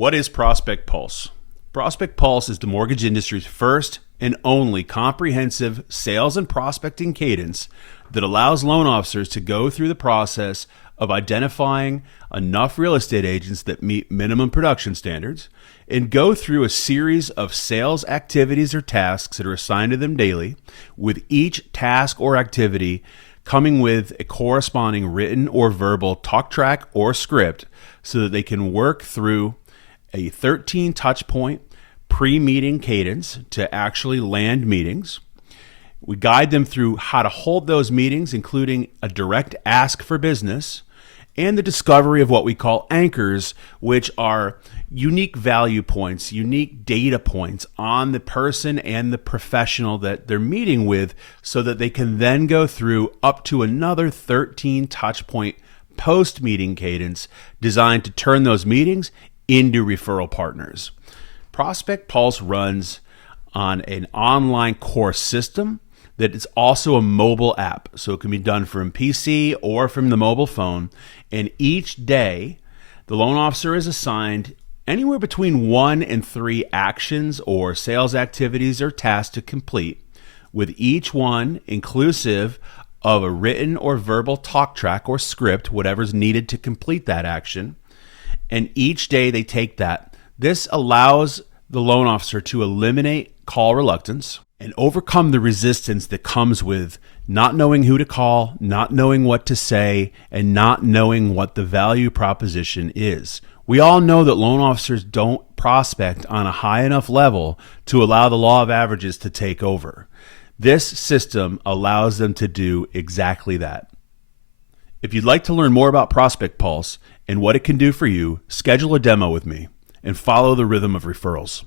What is Prospect Pulse? Prospect Pulse is the mortgage industry's first and only comprehensive sales and prospecting cadence that allows loan officers to go through the process of identifying enough real estate agents that meet minimum production standards and go through a series of sales activities or tasks that are assigned to them daily, with each task or activity coming with a corresponding written or verbal talk track or script so that they can work through a 13 touch point pre-meeting cadence to actually land meetings. We guide them through how to hold those meetings, including a direct ask for business and the discovery of what we call anchors, which are unique value points, unique data points on the person and the professional that they're meeting with, so that they can then go through up to another 13 touch point post-meeting cadence designed to turn those meetings into referral partners. Prospect Pulse runs on an online course system that is also a mobile app, so it can be done from PC or from the mobile phone. And each day, the loan officer is assigned anywhere between 1 and 3 actions or sales activities or tasks to complete, with each one inclusive of a written or verbal talk track or script, whatever's needed to complete that action. And each day they take that. This allows the loan officer to eliminate call reluctance and overcome the resistance that comes with not knowing who to call, not knowing what to say, and not knowing what the value proposition is. We all know that loan officers don't prospect on a high enough level to allow the law of averages to take over. This system allows them to do exactly that. If you'd like to learn more about Prospect Pulse and what it can do for you, schedule a demo with me and follow the rhythm of referrals.